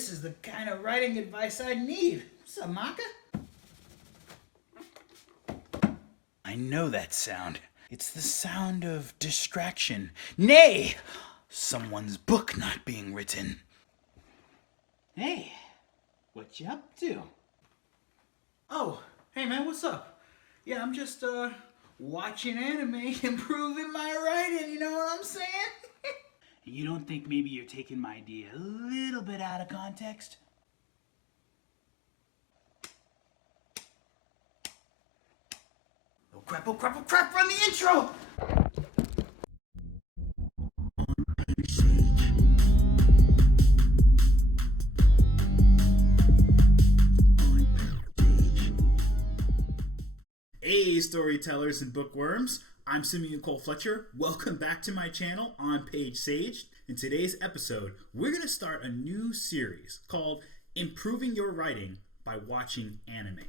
This is the kind of writing advice I need. What's up, Maka? I know that sound. It's the sound of distraction. Nay! Someone's book not being written. Hey, what you up to? Oh, hey man, what's up? Yeah, I'm just, watching anime, improving my writing, you know what I'm saying? You don't think maybe you're taking my idea a little bit out of context? Oh crap, run the intro! Hey storytellers and bookworms, I'm Simeon Cole Fletcher. Welcome back to my channel On Page Sage. In today's episode, we're going to start a new series called Improving Your Writing by Watching Anime.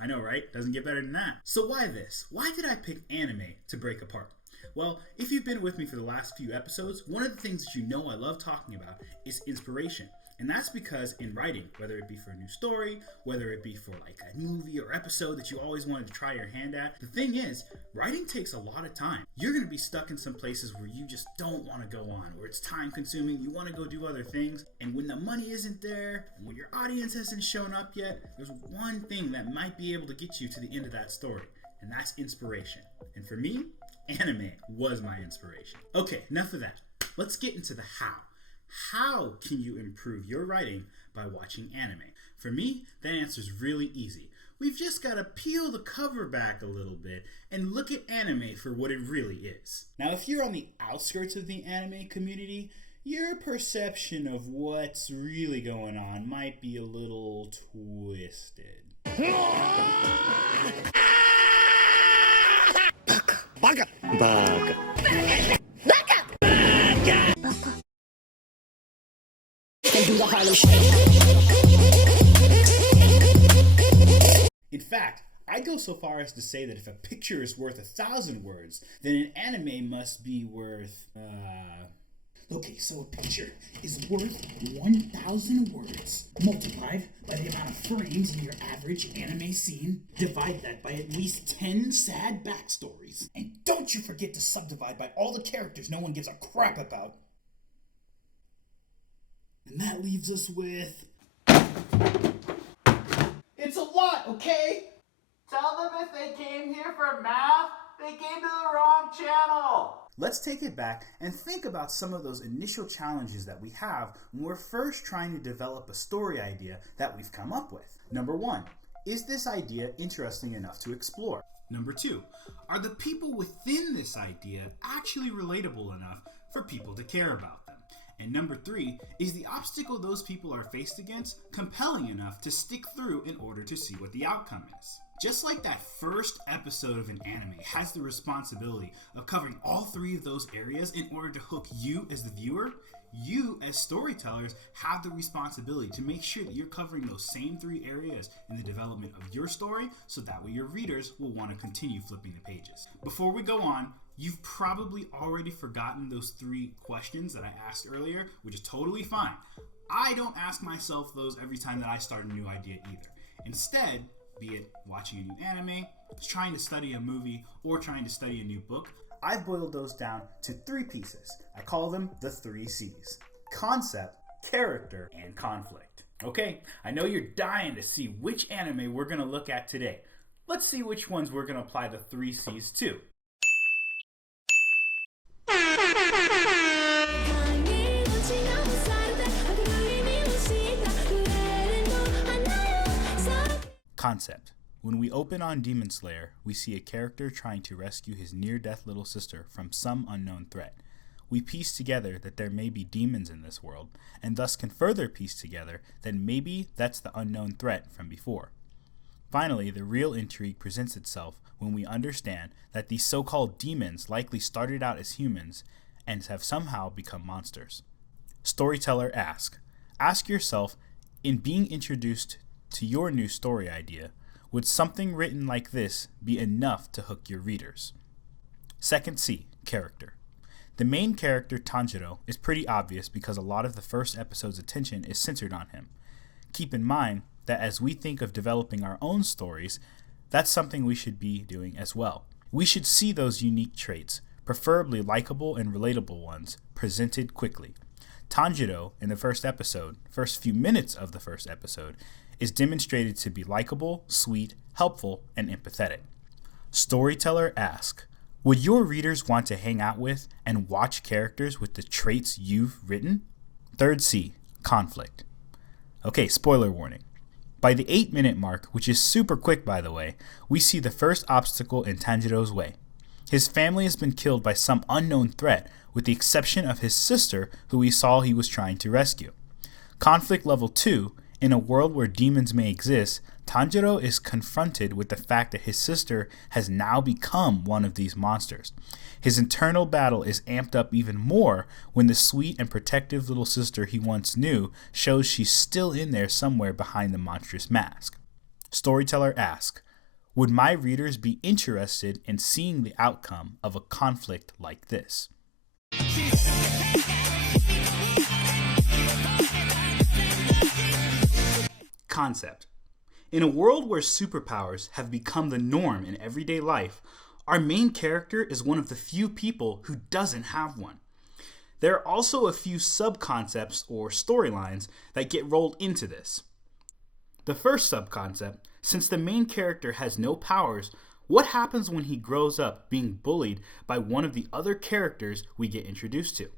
I know, right? Doesn't get better than that. So why this? Why did I pick anime to break apart? Well, if you've been with me for the last few episodes, one of the things that you know I love talking about is inspiration. And that's because in writing, whether it be for a new story, whether it be for like a movie or episode that you always wanted to try your hand at, the thing is, writing takes a lot of time. You're going to be stuck in some places where you just don't want to go on, where it's time consuming, you want to go do other things, and when the money isn't there, and when your audience hasn't shown up yet, there's one thing that might be able to get you to the end of that story, and that's inspiration. And for me, anime was my inspiration. Okay, enough of that. Let's get into the how. How can you improve your writing by watching anime? For me, the answer is really easy. We've just got to peel the cover back a little bit and look at anime for what it really is. Now, if you're on the outskirts of the anime community, your perception of what's really going on might be a little twisted. Baka! Baka! Baka! Baka! Baka! In fact, I'd go so far as to say that if a picture is worth 1,000 words, then an anime must be worth, Okay, so a picture is worth 1,000 words. Multiplied by the amount of frames in your average anime scene. Divide that by at least 10 sad backstories. And don't you forget to subdivide by all the characters no one gives a crap about. And that leaves us with... It's a lot, okay? Tell them if they came here for math, they came to the wrong channel. Let's take it back and think about some of those initial challenges that we have when we're first trying to develop a story idea that we've come up with. Number 1, is this idea interesting enough to explore? Number 2, are the people within this idea actually relatable enough for people to care about them? And number 3, is the obstacle those people are faced against compelling enough to stick through in order to see what the outcome is? Just like that first episode of an anime has the responsibility of covering all 3 of those areas in order to hook you as the viewer, you as storytellers have the responsibility to make sure that you're covering those same 3 areas in the development of your story, so that way your readers will want to continue flipping the pages. Before we go on, you've probably already forgotten those 3 questions that I asked earlier, which is totally fine. I don't ask myself those every time that I start a new idea either. Instead, be it watching a new anime, trying to study a movie, or trying to study a new book, I've boiled those down to 3 pieces. I call them the 3 C's. Concept, character, and conflict. Okay, I know you're dying to see which anime we're going to look at today. Let's see which ones we're going to apply the 3 C's to. Concept. When we open on Demon Slayer, we see a character trying to rescue his near-death little sister from some unknown threat. We piece together that there may be demons in this world, and thus can further piece together that maybe that's the unknown threat from before. Finally, the real intrigue presents itself when we understand that these so-called demons likely started out as humans and have somehow become monsters. Storyteller ask yourself, in being introduced to your new story idea, would something written like this be enough to hook your readers? Second C, character. The main character, Tanjiro, is pretty obvious because a lot of the first episode's attention is centered on him. Keep in mind that as we think of developing our own stories, that's something we should be doing as well. We should see those unique traits, preferably likable and relatable ones, presented quickly. Tanjiro, in the first few minutes of the first episode, is demonstrated to be likable, sweet, helpful, and empathetic. Storyteller asks, would your readers want to hang out with and watch characters with the traits you've written? Third C, conflict. Okay, spoiler warning. By the 8-minute mark, which is super quick by the way, we see the first obstacle in Tanjiro's way. His family has been killed by some unknown threat, with the exception of his sister, who we saw he was trying to rescue. Conflict level 2, in a world where demons may exist, Tanjiro is confronted with the fact that his sister has now become one of these monsters. His internal battle is amped up even more when the sweet and protective little sister he once knew shows she's still in there somewhere behind the monstrous mask. Storyteller asks, would my readers be interested in seeing the outcome of a conflict like this? Concept. In a world where superpowers have become the norm in everyday life, our main character is one of the few people who doesn't have one. There are also a few sub-concepts or storylines that get rolled into this. The first sub-concept, since the main character has no powers, what happens when he grows up being bullied by one of the other characters we get introduced to?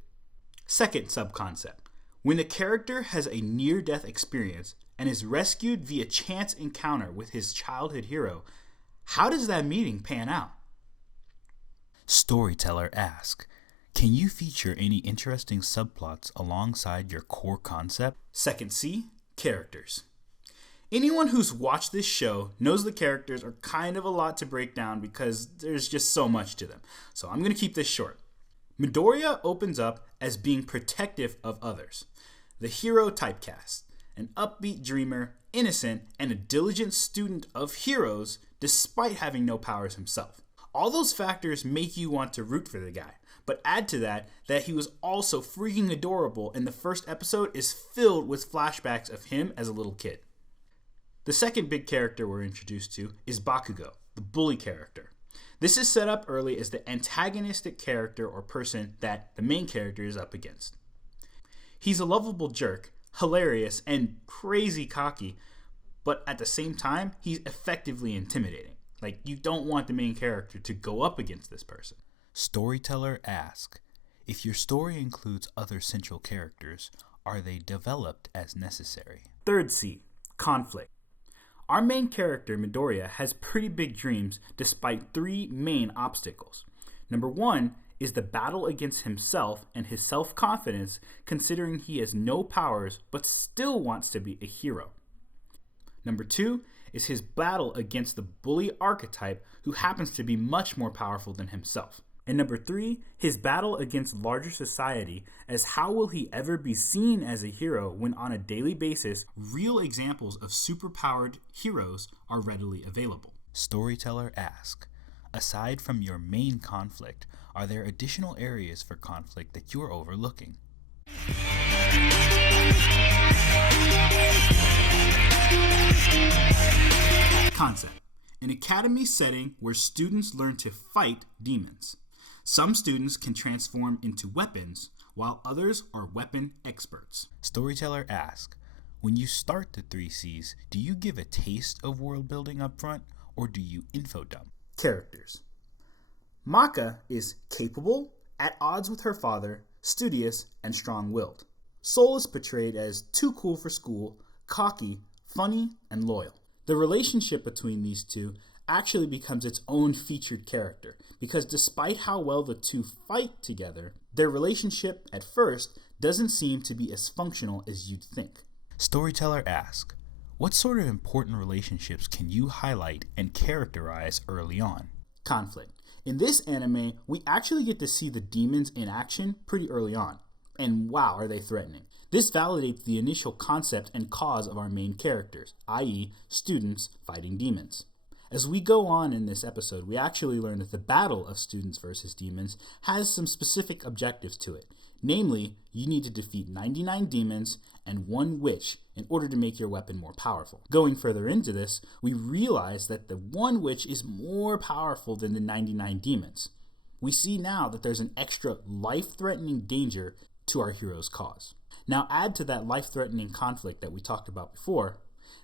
Second sub-concept, when the character has a near-death experience and is rescued via chance encounter with his childhood hero, how does that meeting pan out? Storyteller asks, can you feature any interesting subplots alongside your core concept? Second C, characters. Anyone who's watched this show knows the characters are kind of a lot to break down because there's just so much to them. So I'm going to keep this short. Midoriya opens up as being protective of others. The hero typecast. An upbeat dreamer, innocent, and a diligent student of heroes despite having no powers himself. All those factors make you want to root for the guy, but add to that he was also freaking adorable, and the first episode is filled with flashbacks of him as a little kid. The second big character we're introduced to is Bakugo, the bully character. This is set up early as the antagonistic character or person that the main character is up against. He's a lovable jerk, hilarious, and crazy cocky, but at the same time, he's effectively intimidating. Like, you don't want the main character to go up against this person. Storyteller asks, if your story includes other central characters, are they developed as necessary? Third C, conflict. Our main character, Midoriya, has pretty big dreams despite 3 main obstacles. Number 1 is the battle against himself and his self-confidence, considering he has no powers but still wants to be a hero. Number 2 is his battle against the bully archetype, who happens to be much more powerful than himself. And number 3, his battle against larger society, as how will he ever be seen as a hero when on a daily basis, real examples of superpowered heroes are readily available. Storyteller asks, aside from your main conflict, are there additional areas for conflict that you're overlooking? Concept. An academy setting where students learn to fight demons. Some students can transform into weapons, while others are weapon experts. Storyteller asks, when you start the 3 Cs, do you give a taste of world building up front, or do you info dump? Characters. Maka is capable, at odds with her father, studious, and strong-willed. Soul is portrayed as too cool for school, cocky, funny, and loyal. The relationship between these two actually becomes its own featured character, because despite how well the two fight together, their relationship at first doesn't seem to be as functional as you'd think. Storyteller asks, what sort of important relationships can you highlight and characterize early on? Conflict. In this anime, we actually get to see the demons in action pretty early on. And wow, are they threatening. This validates the initial concept and cause of our main characters, i.e. students fighting demons. As we go on in this episode, we actually learn that the battle of students versus demons has some specific objectives to it. Namely, you need to defeat 99 demons and 1 witch in order to make your weapon more powerful. Going further into this, we realize that the 1 witch is more powerful than the 99 demons. We see now that there's an extra life-threatening danger to our hero's cause. Now add to that life-threatening conflict that we talked about before,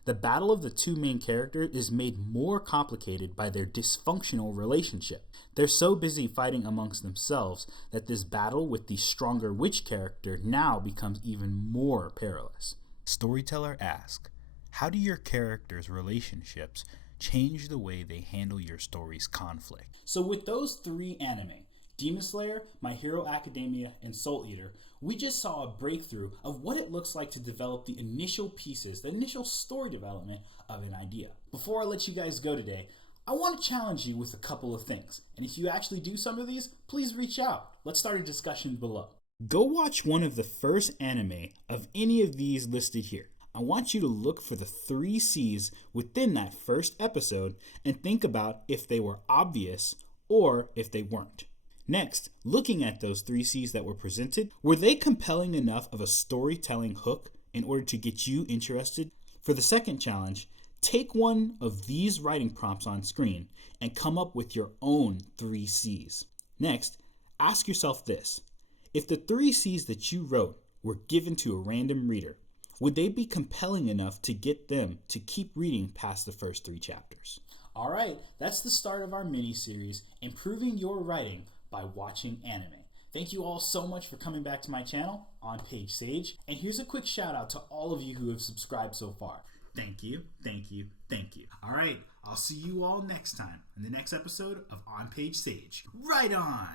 the battle of the 2 main characters is made more complicated by their dysfunctional relationship. They're so busy fighting amongst themselves that this battle with the stronger witch character now becomes even more perilous. Storyteller asks, how do your characters' relationships change the way they handle your story's conflict? So with those 3 anime, Demon Slayer, My Hero Academia, and Soul Eater, we just saw a breakthrough of what it looks like to develop the initial pieces, the initial story development of an idea. Before I let you guys go today, I want to challenge you with a couple of things. And if you actually do some of these, please reach out. Let's start a discussion below. Go watch one of the first anime of any of these listed here. I want you to look for the 3 C's within that first episode and think about if they were obvious or if they weren't. Next, looking at those 3 C's that were presented, were they compelling enough of a storytelling hook in order to get you interested? For the second challenge, take one of these writing prompts on screen and come up with your own 3 C's. Next, ask yourself this. If the 3 C's that you wrote were given to a random reader, would they be compelling enough to get them to keep reading past the first 3 chapters? All right, that's the start of our mini-series, Improving Your Writing by Watching Anime. Thank you all so much for coming back to my channel, On Page Sage. And here's a quick shout out to all of you who have subscribed so far. Thank you, thank you, thank you. All right, I'll see you all next time in the next episode of On Page Sage. Right on!